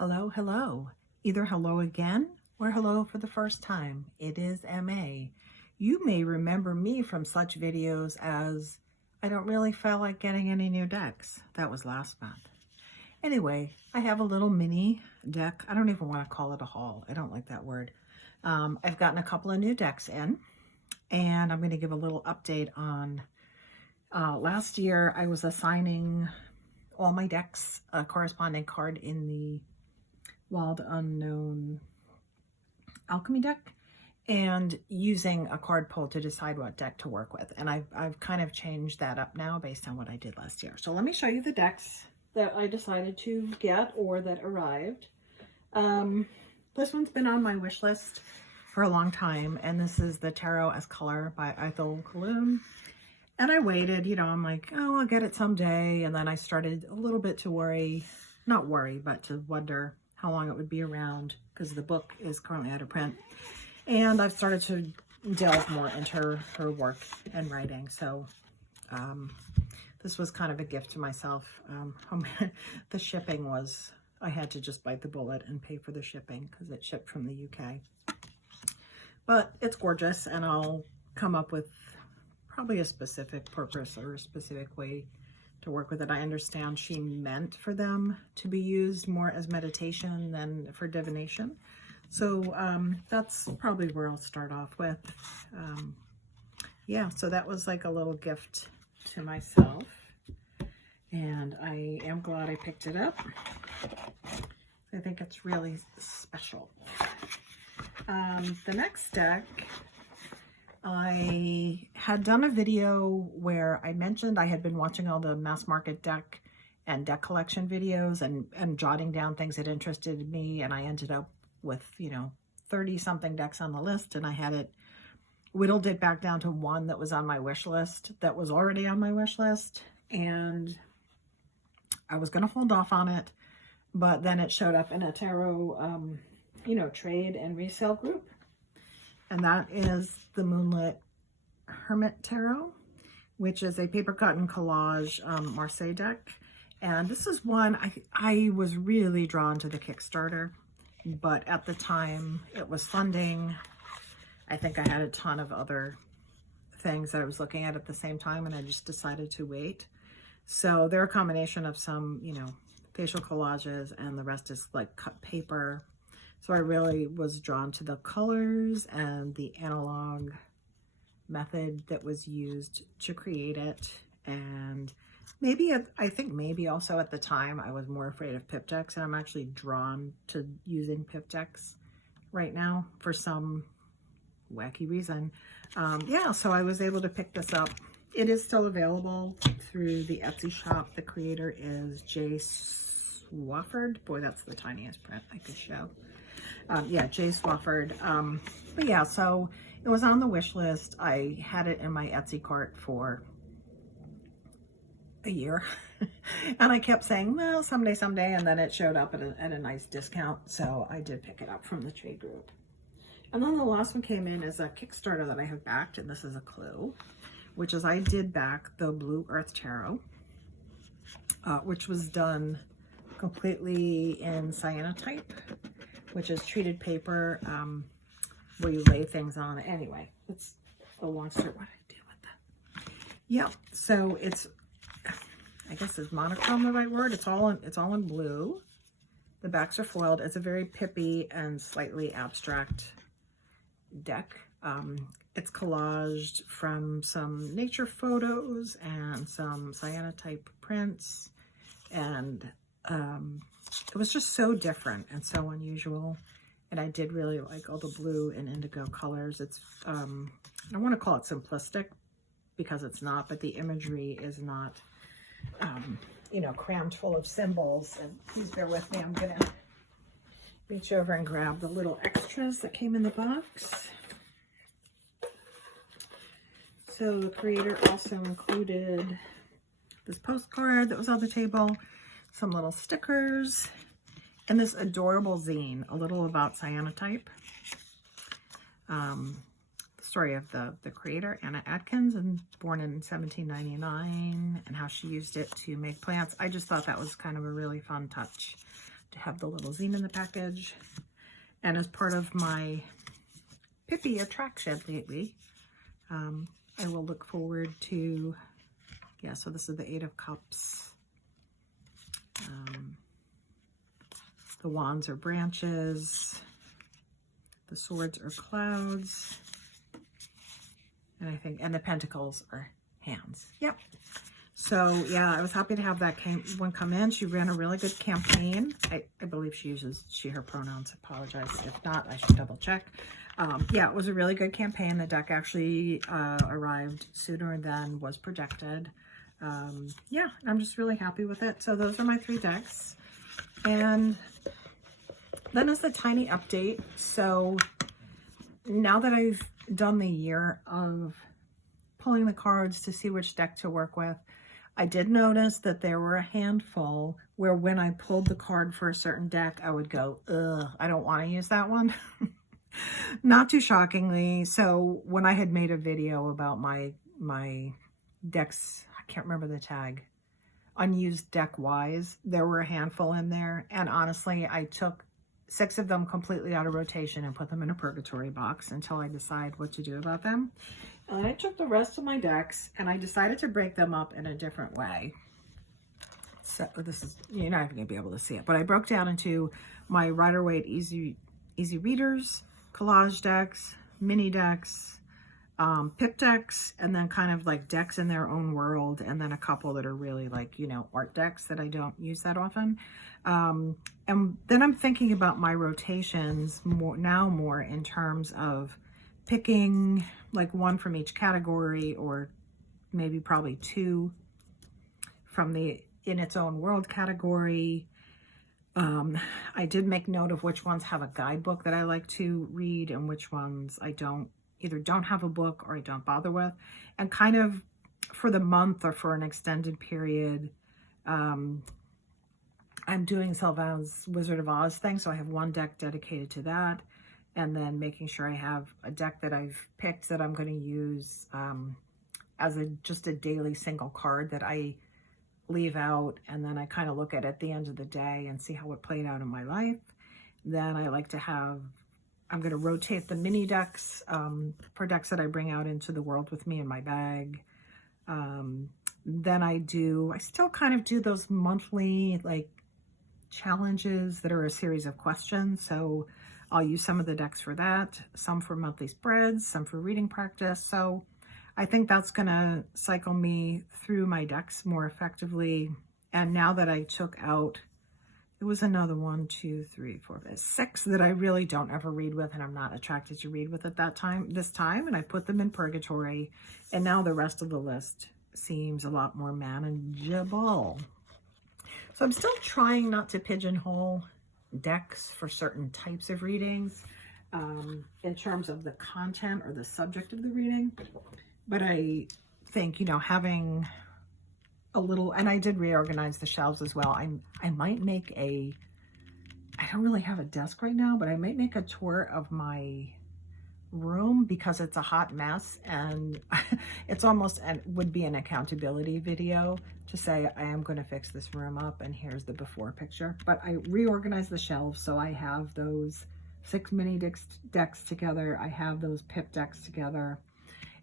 Hello, hello. Either hello again or hello for the first time. It is MA. You may remember me from such videos as I don't really feel like getting any new decks. That was last month. Anyway, I have a little mini deck. I don't even want to call it a haul. I don't like that word. I've gotten a couple of new decks in, and I'm going to give a little update on last year. I was assigning all my decks a corresponding card in the Wild Unknown Alchemy deck and using a card pull to decide what deck to work with. And I've kind of changed that up now based on what I did last year. So let me show you the decks that I decided to get or that arrived. This one's been on my wish list for a long time, and this is the Taro as Color by Ethel Kaloon. And I waited, I'm like, oh, I'll get it someday. And then I started a little bit to worry, not worry, but to wonder how long it would be around because the book is currently out of print. And I've started to delve more into her work and writing. So this was kind of a gift to myself. The shipping was, I had to just bite the bullet and pay for the shipping because it shipped from the UK. But it's gorgeous, and I'll come up with probably a specific purpose or a specific way to work with it. I understand she meant for them to be used more as meditation than for divination. So that's probably where I'll start off with. Yeah, so that was like a little gift to myself. And I am glad I picked it up. I think it's really special. The next deck, I had done a video where I mentioned I had been watching all the mass market deck and deck collection videos and jotting down things that interested me, and I ended up with 30 something decks on the list, and I had it whittled it back down to one that was on my wish list, that was already on my wish list, and I was going to hold off on it, but then it showed up in a tarot trade and resale group. And that is the Moonlit Hermit Tarot, which is a paper cotton collage Marseille deck. And this is one, I was really drawn to the Kickstarter, but at the time it was funding. I think I had a ton of other things that I was looking at the same time, and I just decided to wait. So they're a combination of some, facial collages, and the rest is like cut paper. So I really was drawn to the colors and the analog method that was used to create it. And I think maybe also at the time I was more afraid of pip decks, and I'm actually drawn to using pip decks right now for some wacky reason. Yeah, so I was able to pick this up. It is still available through the Etsy shop. The creator is Jay Swafford. Boy, that's the tiniest print I could show. Yeah, Jay Swafford. But yeah, so it was on the wish list. I had it in my Etsy cart for a year. And I kept saying, well, someday, and then it showed up at a nice discount. So I did pick it up from the trade group. And then the last one came in as a Kickstarter that I have backed, and this is a clue, which is I did back the Blue Earth Tarot, which was done completely in cyanotype, which is treated paper where you lay things on it. Anyway, it's a long story. What did I do with that? Yep. So it's, I guess is monochrome the right word? It's all in blue. The backs are foiled. It's a very pippy and slightly abstract deck. It's collaged from some nature photos and some cyanotype prints, and it was just so different and so unusual. And I did really like all the blue and indigo colors. It's I don't want to call it simplistic because it's not, but the imagery is not crammed full of symbols. And please bear with me, I'm gonna reach over and grab the little extras that came in the box. So the creator also included this postcard that was on the table, some little stickers, and this adorable zine, a little about cyanotype. The story of the creator, Anna Atkins, and born in 1799, and how she used it to make plants. I just thought that was kind of a really fun touch have the little zine in the package. And as part of my Pippi attraction lately, I will look forward to, yeah, so this is the Eight of Cups. The wands are branches. The swords are clouds. And I think, and the pentacles are hands. Yep. So yeah, I was happy to have that one come in. She ran a really good campaign. I believe she uses she, her pronouns. I apologize. If not, I should double check. Yeah, it was a really good campaign. The deck actually arrived sooner than was projected. Yeah, I'm just really happy with it. So those are my 3 decks. And then is the tiny update. So now that I've done the year of pulling the cards to see which deck to work with, I did notice that there were a handful where when I pulled the card for a certain deck, I would go, ugh, I don't want to use that one. Not too shockingly. So when I had made a video about my decks, I can't remember the tag, unused deck wise, there were a handful in there. And honestly, I took 6 of them completely out of rotation and put them in a purgatory box until I decide what to do about them. And I took the rest of my decks and I decided to break them up in a different way. So this is, you're not even gonna be able to see it, but I broke down into my Rider-Waite easy readers, collage decks, mini decks, pip decks, and then kind of like decks in their own world, and then a couple that are really like, you know, art decks that I don't use that often. And then I'm thinking about my rotations more in terms of picking like 1 from each category, or maybe probably 2 from the in its own world category. I did make note of which ones have a guidebook that I like to read and which ones I either don't have a book or I don't bother with. And kind of for the month or for an extended period, I'm doing Sylvain's Wizard of Oz thing. So I have 1 deck dedicated to that. And then making sure I have a deck that I've picked that I'm going to use as just a daily single card that I leave out, and then I kind of look at the end of the day and see how it played out in my life. Then I like to have, I'm going to rotate the mini decks for decks that I bring out into the world with me in my bag. Then I still kind of do those monthly like challenges that are a series of questions. So I'll use some of the decks for that, some for monthly spreads, some for reading practice. So I think that's going to cycle me through my decks more effectively. And now that I took out, it was another 1, 2, 3, 4, 5, 6 that I really don't ever read with, and I'm not attracted to read with at this time. And I put them in purgatory. And now the rest of the list seems a lot more manageable. So I'm still trying not to pigeonhole decks for certain types of readings in terms of the content or the subject of the reading. But I think, you know, having a little, and I did reorganize the shelves as well. I might make I don't really have a desk right now, but I might make a tour of my room because it's a hot mess, and it's almost, and would be an accountability video to say, I am going to fix this room up and here's the before picture. But I reorganized the shelves, so I have those 6 mini decks together. I have those pip decks together.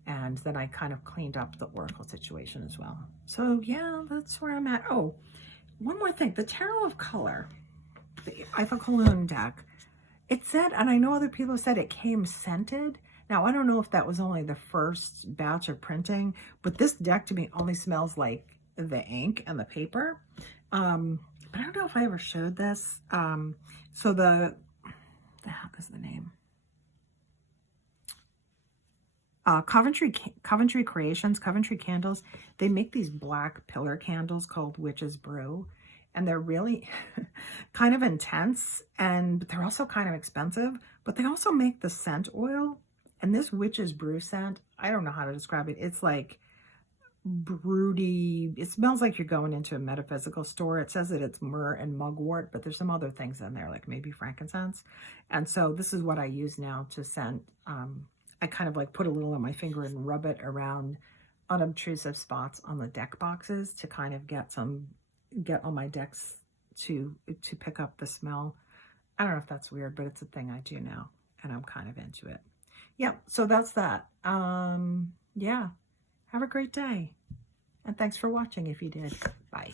And then I kind of cleaned up the Oracle situation as well. So yeah, that's where I'm at. Oh, one more thing. The Tarot of Color, the Eiffel Cologne deck, it said, and I know other people said it came scented. Now, I don't know if that was only the first batch of printing, but this deck to me only smells like the ink and the paper. But I don't know if I ever showed this. So the heck is the name? Coventry Creations, Coventry Candles, they make these black pillar candles called Witch's Brew, and they're really kind of intense, and they're also kind of expensive, but they also make the scent oil, and this Witch's Brew scent, I don't know how to describe it. It's like broody. It smells like you're going into a metaphysical store. It says that it's myrrh and mugwort, but there's some other things in there, like maybe frankincense. And so this is what I use now to scent. I kind of like put a little on my finger and rub it around unobtrusive spots on the deck boxes to kind of get all my decks to pick up the smell. I don't know if that's weird, but it's a thing I do now, and I'm kind of into it. Yep, so that's that. Yeah, have a great day, and thanks for watching if you did. Bye.